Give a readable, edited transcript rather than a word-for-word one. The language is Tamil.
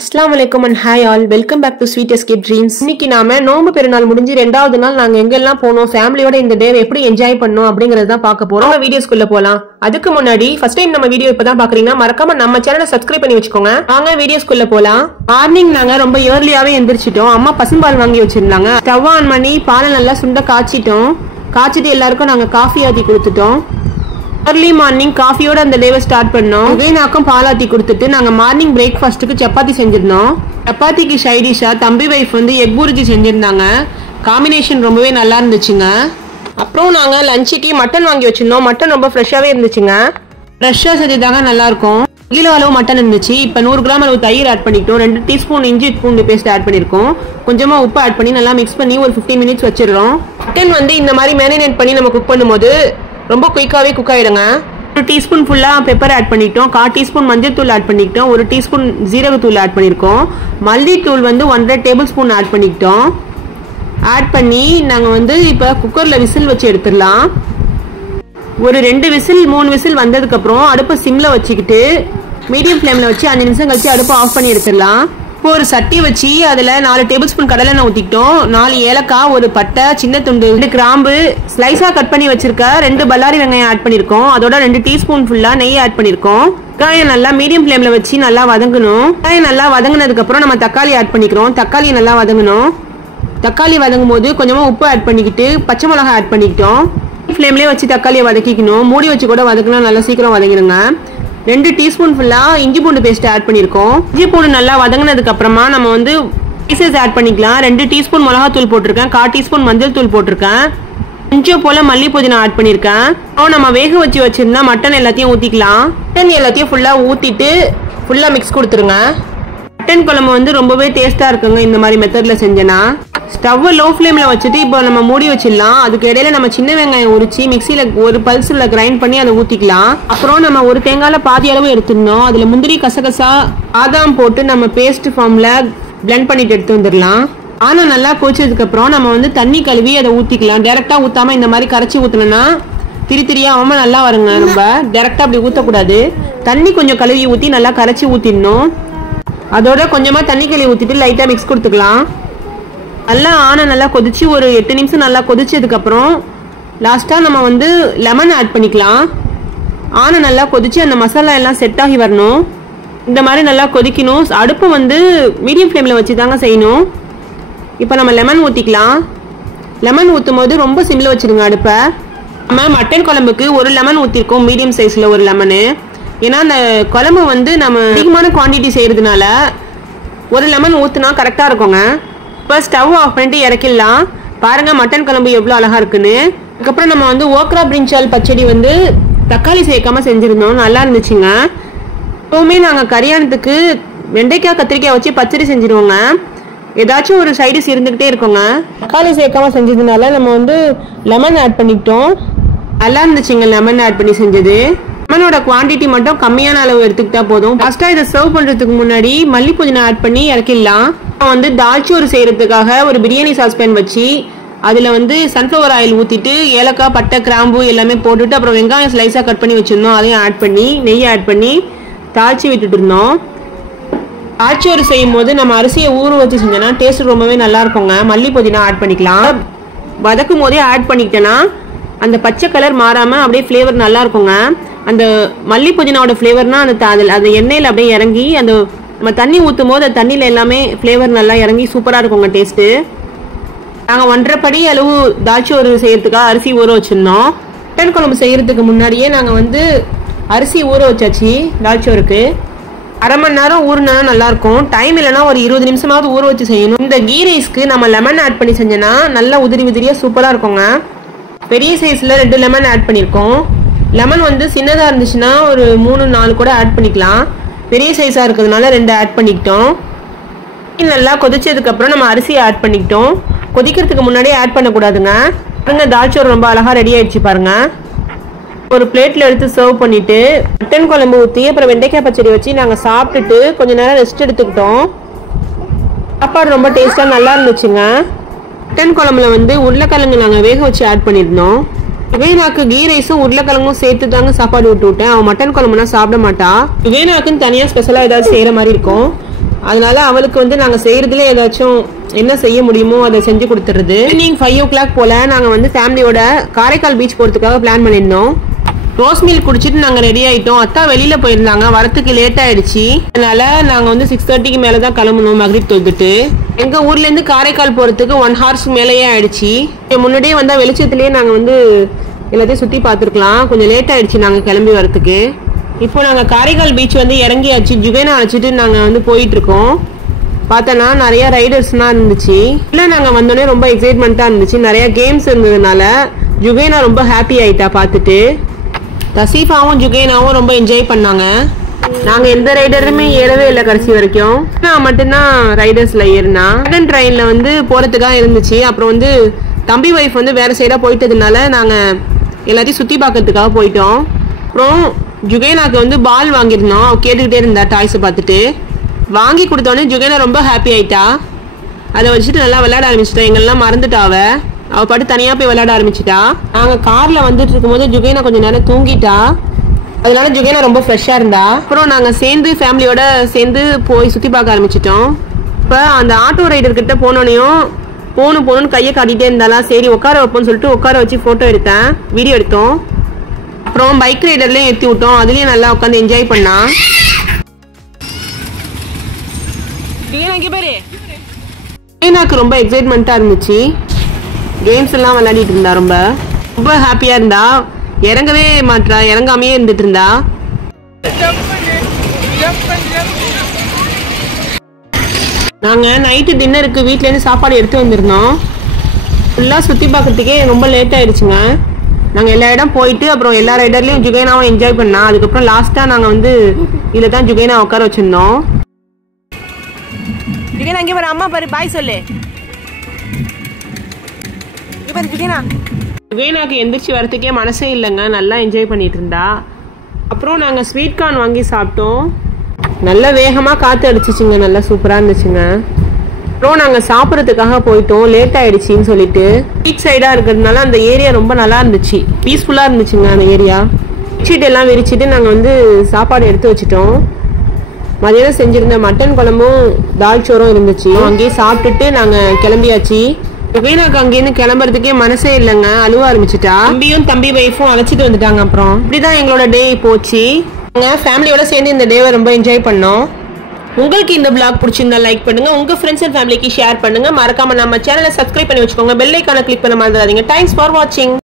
அஸ்ஸலாமு அலைக்கும் and hi all, welcome back to Sweet Escape Dreams. இன்னைக்கு நாம நோம்பு பெருநாள் முடிஞ்சு 2வது நாள் நாங்க எங்கெல்லாம் போனோம், ஃபேமிலியோட இந்த டே எப்படி என்ஜாய் பண்ணோம் அப்படிங்கறத தான் பார்க்க போறோம். வீடியோஸ்குள்ள போலாம். அதுக்கு முன்னாடி ஃபர்ஸ்ட் டைம் நம்ம வீடியோ இப்பதான் பாக்குறீங்கன்னா மறக்காம நம்ம சேனலை சப்ஸ்கிரைப் பண்ணி வச்சுக்கோங்க. வாங்க வீடியோஸ்குள்ள போலாம். மார்னிங் நாங்க ரொம்ப ஏர்லியாவே எந்திரிச்சிட்டோம். அம்மா பசும்பால் வாங்கி வச்சிருந்தாங்க. ஸ்டவ் ஆன் பண்ணி பாலை நல்லா சுண்ட காய்ச்சிட்டு எல்லாருக்கும் நாங்க காஃபி ஆத்தி கொடுத்துட்டோம். अर्ली मार्निंग काफियोட அந்த டேவை ஸ்டார்ட் பண்ணோம். வேணாக்கும் பாலாத்தி கொடுத்துட்டு நாங்க மார்னிங் பிரேக்ஃபாஸ்ட்க்கு சப்பாத்தி செஞ்சிருந்தோம். சப்பாத்திக்கு சைட் டிஷ்ஷா தம்பி வைஃப் வந்து எக் புர்ஜி செஞ்சிருந்தாங்க. காம்பினேஷன் ரொம்பவே நல்லா இருந்துச்சுங்க. அப்புறம் நாங்க லஞ்சுக்கு மட்டன் வாங்கி வச்சிருந்தோம். மட்டன் ரொம்ப ஃப்ரெஷ்ஷாவே இருந்துச்சுங்க. ஃப்ரெஷ்ஷா செஞ்சுதாங்க நல்லா இருக்கும். கிலோ அளவு மட்டன் இருந்துச்சு. இப்போ 100 கிராம் அளவு தயிர் ஆட் பண்ணிட்டோம். 2 டீஸ்பூன் இஞ்சி பூண்டு பேஸ்ட் ஆட் பண்ணிருக்கோம். கொஞ்சமா உப்பு ஆட் பண்ணி நல்லா மிக்ஸ் பண்ணி ஒரு 15 மினிட்ஸ் வச்சிடுறோம். மட்டன் வந்து இந்த மாதிரி மேரினேட் பண்ணி நம்ம குக் பண்ணும்போது ரொம்ப குயிக்காவே குக் ஆயிடுங்க. 1 டீஸ்பூன் ஃபுல்லா பெப்பர் ஆட் பண்ணிட்டோம். 1/4 டீஸ்பூன் மஞ்சள் தூள் ஆட் பண்ணிட்டோம். 1 டீஸ்பூன் ஜீரகத்தூள் ஆட் பண்ணிருக்கோம். மல்லித்தூள் வந்து 1.5 டேபிள் ஸ்பூன் ஆட் பண்ணிட்டோம். ஆட் பண்ணி நாங்க வந்து இப்ப குக்கர்ல விசில் வச்சு எடுத்துடலாம். ஒரு 2 விசில் 3 விசில் வந்ததுக்கு அப்புறம் அடுப்பை சிம்ல வச்சுக்கிட்டு மீடியம் ஃப்ளேம்ல வச்சு 5 நிமிஷம் கழிச்சு அடுப்பை ஆஃப் பண்ணி எடுத்துடலாம். இப்போ ஒரு சட்டி வச்சு அதுல 4 டேபிள் ஸ்பூன் கடலெண்ணெய் ஊத்திட்டோம். 4 ஏலக்காய், ஒரு பட்டை, சின்ன துண்டு, 2 கிராம்பு, ஸ்லைஸா கட் பண்ணி வச்சிருக்க 2 பல்லாரி வெங்காயம் ஆட் பண்ணிருக்கோம். அதோட 2 டீஸ்பூன் ஃபுல்லா நெய் ஆட் பண்ணிருக்கோம். வெங்காயம் நல்லா மீடியம் ஃப்ளேம்ல வச்சு நல்லா வதங்கணும். வெங்காயம் நல்லா வதங்கினதுக்கு அப்புறம் நம்ம தக்காளி ஆட் பண்ணிக்கிறோம். தக்காளி நல்லா வதங்கணும். தக்காளி வதங்கும் போது கொஞ்சமா உப்பு ஆட் பண்ணிக்கிட்டு பச்சை மிளகாய் ஆட் பண்ணிக்கிட்டோம். ஃப்ளேம்லயே வச்சு தக்காளியை வதக்கிக்கணும். மூடி வச்சு கூட வதக்கினா நல்லா சீக்கிரம் வதங்கிடுங்க. 2 டீஸ்பூன் ஃபுல்லா இஞ்சி பூண்டு பேஸ்ட் ஆட் பண்ணிருக்கோம். இஞ்சி பூண்டு நல்லா வதங்கினதுக்கு அப்புறமா நம்ம வந்து ஸ்பைசஸ் ஆட் பண்ணிக்கலாம். 2 டீஸ்பூன் மிளகாத்தூள் போட்டிருக்கேன். 1/4 டீஸ்பூன் மஞ்சள் தூள் போட்டிருக்கேன். கொஞ்சம் போல மல்லி புதினா ஆட் பண்ணிருக்கேன். நம்ம வேக வச்சு வச்சிருந்தா மட்டன் எல்லாத்தையும் ஊத்திக்கலாம். மட்டன் எல்லாத்தையும் ஃபுல்லா ஊத்திட்டு ஃபுல்லா மிக்ஸ் கொடுத்துருங்க. மட்டன் குழம்பு வந்து ரொம்பவே டேஸ்டா இருக்குங்க இந்த மாதிரி மெத்தட்ல செஞ்சேன்னா. ஸ்டவ் லோ ஃப்ளேம்ல வச்சுட்டு இப்போ நம்ம மூடி வச்சிடலாம். அதுக்கு இடையில நம்ம சின்ன வெங்காயம் உரிச்சு மிக்சியில ஒரு பல்ஸ்ல கிரைண்ட் பண்ணி அதை ஊத்திக்கலாம். அப்புறம் நம்ம ஒரு தேங்காயில பாதி அளவு எடுத்துடணும். அதுல முந்திரி, கசகசா, பாதாம் போட்டு நம்ம பேஸ்ட் ஃபார்ம்ல பிளெண்ட் பண்ணிட்டு எடுத்து வந்துடலாம். ஆனா நல்லா கொதிச்சதுக்கு அப்புறம் நம்ம வந்து தண்ணி கழுவி அதை ஊத்திக்கலாம். டைரக்டா ஊத்தாம இந்த மாதிரி கரைச்சி ஊத்தணும்னா திரியா ஆகாம நல்லா வருங்க. நம்ம டைரக்டா அப்படி ஊத்தக்கூடாது. தண்ணி கொஞ்சம் கழுவி ஊத்தி நல்லா கரைச்சி ஊத்திடணும். அதோட கொஞ்சமா தண்ணி கழுவி ஊத்திட்டு லைட்டா மிக்ஸ் கொடுத்துக்கலாம். நல்லா நல்லா கொதிச்சு ஒரு 8 நிமிஷம் நல்லா கொதிச்சதுக்கு அப்புறம் லாஸ்டா நம்ம வந்து லெமன் ஆட் பண்ணிக்கலாம். நல்லா கொதிச்சு அந்த மசாலா எல்லாம் செட் ஆகி வரணும். இந்த மாதிரி நல்லா கொதிக்கணும். அடுப்பு வந்து மீடியம் ஃப்ளேம்ல வச்சு தாங்க செய்யணும். இப்போ நம்ம லெமன் ஊத்திக்கலாம். லெமன் ஊற்றும் போது ரொம்ப சிம்ல வச்சிருங்க அடுப்பை. நம்ம மட்டன் குழம்புக்கு ஒரு லெமன் ஊத்திருக்கோம், மீடியம் சைஸ்ல ஒரு லெமனு. ஏன்னா அந்த குழம்பு வந்து நம்ம அதிகமான குவான்டிட்டி செய்யறதுனால ஒரு லெமன் ஊத்துனா கரெக்டா இருக்குங்க. இப்போ ஸ்டவ் ஆஃப் பண்ணிட்டு இறக்கிடலாம். பாருங்க மட்டன் குழம்பு எவ்வளோ அழகா இருக்குன்னு. அதுக்கப்புறம் நம்ம வந்து ஓக்ரா பிரிஞ்சால் பச்சடி வந்து தக்காளி சேர்க்காம செஞ்சிருந்தோம். நல்லா இருந்துச்சுங்க. எப்பவுமே நாங்கள் கல்யாணத்துக்கு வெண்டைக்காய், கத்திரிக்காய் வச்சு பச்சடி செஞ்சிருவோங்க. ஏதாச்சும் ஒரு சைடிஸ் இருந்துகிட்டே இருக்கோங்க. தக்காளி சேர்க்காம செஞ்சதுனால நம்ம வந்து லெமன் ஆட் பண்ணிக்கிட்டோம். நல்லா இருந்துச்சுங்க லெமன் ஆட் பண்ணி செஞ்சது. லெமனோட குவான்டிட்டி மட்டும் கம்மியான அளவு எடுத்துக்கிட்டா போதும். லாஸ்டா இதை சர்வ் பண்றதுக்கு முன்னாடி மல்லி புதினா ஆட் பண்ணி இறக்கிடலாம். வந்து தால்ச்சோறு செய்யறதுக்காக ஒரு பிரியாணி சாஸ் பேன் வச்சு அதுல வந்து சன்ஃபிளவர் ஆயில் ஊத்திட்டு ஏலக்காய், பட்டை, கிராம்பு எல்லாமே போட்டுட்டு அப்புறம் வெங்காயம் ஸ்லைஸா கட் பண்ணி வச்சிருந்தோம். அதையும் ஆட் பண்ணி நெய் ஆட் பண்ணி தாளிச்சு விட்டுட்டு இருந்தோம். தால்ச்சோறு செய்யும் போது நம்ம அரிசியை ஊற வச்சு செஞ்சோம்னா டேஸ்ட் ரொம்பவே நல்லா இருக்குங்க. மல்லி புதினா ஆட் பண்ணிக்கலாம். வதக்கும் போதே ஆட் பண்ணிக்கிட்டேன்னா அந்த பச்சை கலர் மாறாம அப்படியே ஃபிளேவர் நல்லா இருக்குங்க. அந்த மல்லி புதினாவோட ஃபிளேவர்னா அந்த எண்ணெயில அப்படியே இறங்கி அந்த நம்ம தண்ணி ஊற்றும் போது அந்த தண்ணியில் எல்லாமே ஃப்ளேவர் நல்லா இறங்கி சூப்பராக இருக்குங்க டேஸ்ட்டு. நாங்கள் 1.5 படி அளவு தால்ச்சோறு செய்யறதுக்காக அரிசி ஊற வச்சுருந்தோம். மட்டன் குழம்பு செய்யறதுக்கு முன்னாடியே நாங்கள் வந்து அரிசி ஊற வச்சாச்சு. தால்ச்சோறுக்கு 1/2 மணி நேரம் ஊறினா நல்லாயிருக்கும். டைம் இல்லைன்னா ஒரு 20 நிமிஷமாவது ஊற வச்சு செய்யணும். இந்த கீ ரைஸ்க்கு நம்ம லெமன் ஆட் பண்ணி செஞ்சோன்னா நல்லா உதிரியாக சூப்பராக இருக்குங்க. பெரிய சைஸில் 2 லெமன் ஆட் பண்ணியிருக்கோம். லெமன் வந்து சின்னதாக இருந்துச்சுன்னா ஒரு 3-4 கூட ஆட் பண்ணிக்கலாம். பெரிய சைஸாக இருக்கிறதுனால 2 ஆட் பண்ணிக்கிட்டோம். நல்லா கொதிச்சதுக்கு அப்புறம் நம்ம அரிசியை ஆட் பண்ணிக்கிட்டோம். கொதிக்கிறதுக்கு முன்னாடியே ஆட் பண்ணக்கூடாதுங்க. பாருங்க தால்ச்சோறு ரொம்ப அழகாக ரெடி ஆயிடுச்சு பாருங்க. ஒரு பிளேட்டில் எடுத்து சர்வ் பண்ணிட்டு மட்டன் குழம்பு ஊற்றி அப்புறம் வெண்டைக்காய் பச்சடி வச்சு நாங்கள் சாப்பிட்டுட்டு கொஞ்ச நேரம் ரெஸ்ட் எடுத்துக்கிட்டோம். சாப்பாடு ரொம்ப டேஸ்ட்டாக நல்லா இருந்துச்சுங்க. மட்டன் குழம்புல வந்து உருளைக்கிழங்கு நாங்கள் வேக வச்சு ஆட் பண்ணியிருந்தோம். விவேனாக்கு கீ ரைஸும் உருளைக்கிழங்கும் சேர்த்து தாங்க சாப்பாடு விட்டு விட்டேன். அவன் மட்டன் குழம்புனா சாப்பிட மாட்டா. விவேனாக்குன்னு தனியாக ஸ்பெஷலாக ஏதாவது செய்கிற மாதிரி இருக்கும். அதனால அவளுக்கு வந்து நாங்க செய்யறதுல ஏதாச்சும் என்ன செய்ய முடியுமோ அதை செஞ்சு கொடுத்துறது. ஈவினிங் 5 o'clock போல நாங்க வந்து ஃபேமிலியோட காரைக்கால் பீச் போறதுக்காக பிளான் பண்ணியிருந்தோம். ரோஸ் மில்க் குடிச்சிட்டு நாங்க ரெடி ஆயிட்டோம். அத்தா வெளியில போயிருந்தாங்க, வரத்துக்கு லேட் ஆயிடுச்சு. அதனால நாங்க வந்து 6:30க்கு மேலதான் கிளம்பணும் மக்ரிப் தொழுதுட்டு. எங்க ஊர்ல இருந்து காரைக்கால் போறதுக்கு 1 hours மேலேயே ஆயிடுச்சு. முன்னாடியே வந்தா வெளிச்சத்திலேயே நாங்க வந்து எல்லாத்தையும் சுத்தி பார்த்துருக்கலாம். கொஞ்சம் லேட் ஆயிடுச்சு நாங்க கிளம்பி வரத்துக்கு. இப்போ நாங்க காரைக்கால் பீச் வந்து இறங்கியாச்சு. ஜுகைனா அழைச்சிட்டு நாங்க வந்து போயிட்டு இருக்கோம். பார்த்தோன்னா நிறைய ரைடர்ஸ்லாம் இருந்துச்சு. இல்லை நாங்கள் வந்தோடனே ரொம்ப எக்ஸைட்மெண்ட்டாக இருந்துச்சு. நிறைய கேம்ஸ் இருந்ததுனால ஜுகைனா ரொம்ப ஹாப்பி ஆயிட்டா பார்த்துட்டு. தசீஃபாவும் ஜுகைனாவும் ரொம்ப என்ஜாய் பண்ணாங்க. நாங்கள் எந்த ரைடருமே ஏறவே இல்லை கடைசி வரைக்கும். நான் மட்டும்தான் ரைடர்ஸில் ஏறினா. ட்ரெயினில் வந்து போகிறதுக்காக இருந்துச்சு. அப்புறம் வந்து தம்பி ஒய்ஃப் வந்து வேறு சைடாக போயிட்டதுனால நாங்கள் எல்லாத்தையும் சுற்றி பார்க்கறதுக்காக போயிட்டோம். அப்புறம் ஜுகைனாக்கு வந்து பால் வாங்கியிருந்தோம். அவள் கேட்டுக்கிட்டே இருந்தா டாய்ஸை பார்த்துட்டு. வாங்கி கொடுத்தோடனே ஜுகைனா ரொம்ப ஹாப்பி ஆயிட்டா. அதை வச்சுட்டு நல்லா விளையாட ஆரம்பிச்சிட்டா. எங்கெல்லாம் மறந்துட்டா அவள் பாட்டு தனியாக போய் விளையாட ஆரம்பிச்சிட்டா. நாங்கள் காரில் வந்துட்டு இருக்கும்போது ஜுகைனா கொஞ்சம் நேரம் தூங்கிட்டா. அதனால ஜுகைனா ரொம்ப ஃப்ரெஷ்ஷாக இருந்தா. அப்புறம் நாங்கள் சேர்ந்து ஃபேமிலியோட சேர்ந்து போய் சுற்றி பார்க்க ஆரம்பிச்சிட்டோம். இப்போ அந்த ஆட்டோ ரைடர் கிட்ட போனோனையும் போகணும்னு கையை காட்டிகிட்டே இருந்தாலும் சரி உட்கார வைப்போம்னு சொல்லிட்டு உட்கார வச்சு ஃபோட்டோ எடுத்தேன், வீடியோ எடுத்தோம். அப்புறம் பைக் ரைடர்லையும் ஏற்றி விட்டோம். அதுலேயும் நல்லா உட்காந்து என்ஜாய் பண்ணா. ஜுகைனாக்கு ரொம்ப எக்ஸைட்மெண்ட்டாக இருந்துச்சு. கேம்ஸ் எல்லாம் விளையாடிட்டு இருந்தா. ரொம்ப ரொம்ப ஹாப்பியாக இருந்தா. இறங்கவே மாட்டா, இறங்காமையே இருந்துட்டு இருந்தா. நாங்கள் நைட்டு டின்னருக்கு வீட்டிலேருந்து சாப்பாடு எடுத்து வந்திருந்தோம். ஃபுல்லாக சுற்றி பார்க்கறதுக்கே ரொம்ப லேட் ஆயிடுச்சுங்க. நாங்கள் எல்லா இடம் போயிட்டு அப்புறம் எல்லா ரைடர்லையும் ஜுகைனாவும் என்ஜாய் பண்ணா. அதுக்கப்புறம் லாஸ்ட்டாக நாங்கள் வந்து இதில் தான் ஜுகைனா உட்கார வச்சுருந்தோம். ஜுகைனா இங்கே பாரு, அம்மா பாரு, பாய் சொல்லு. இங்கே பாரு ஜுகைனா. ஜுகைனாக்கு எந்திரிச்சு வரத்துக்கே மனசே இல்லைங்க. நல்லா என்ஜாய் பண்ணிட்டு இருந்தா. அப்புறம் நாங்கள் ஸ்வீட் கார்ன் வாங்கி சாப்பிட்டோம். நல்லா வேகமாக காற்று அடிச்சிச்சுங்க. நல்லா சூப்பராக இருந்துச்சுங்க. அப்புறம் நாங்கள் சாப்பிட்றதுக்காக போயிட்டோம். லேட் ஆயிடுச்சின்னு சொல்லிட்டு. பீச் சைடாக இருக்கிறதுனால அந்த ஏரியா ரொம்ப நல்லா இருந்துச்சு. பீஸ்ஃபுல்லாக இருந்துச்சுங்க அந்த ஏரியா. பெட்ஷீட் எல்லாம் விரிச்சிட்டு நாங்கள் வந்து சாப்பாடு எடுத்து வச்சுட்டோம். மதியானம் செஞ்சிருந்த மட்டன் குழம்பும் தால் சோறும் இருந்துச்சு. அங்கேயே சாப்பிட்டுட்டு நாங்கள் கிளம்பியாச்சு. ஜுகைனாக்கு அங்கேருந்து கிளம்புறதுக்கே மனசே இல்லைங்க. அழுவ ஆரம்பிச்சுட்டா. தம்பியும் தம்பி வைஃபும் அழைச்சிட்டு வந்துட்டாங்க. அப்புறம் இப்படிதான் எங்களோட டே போச்சு. நாங்கள் ஃபேமிலியோட சேர்ந்து இந்த டேவை ரொம்ப என்ஜாய் பண்ணோம். உங்களுக்கு இந்த vlog பிடிச்சிருந்தா லைக் பண்ணுங்க, உங்க ஃப்ரெண்ட்ஸ் அண்ட் ஃபேமிலிக்கு ஷேர் பண்ணுங்க. மறக்காம நம்ம சேனலை சப்ஸ்கிரைப் பண்ணி வச்சுக்கோங்க. பெல் ஐகானை கிளிக் பண்ண மறந்துடாதீங்க. தேங்க்ஸ் ஃபார் வாட்சிங்.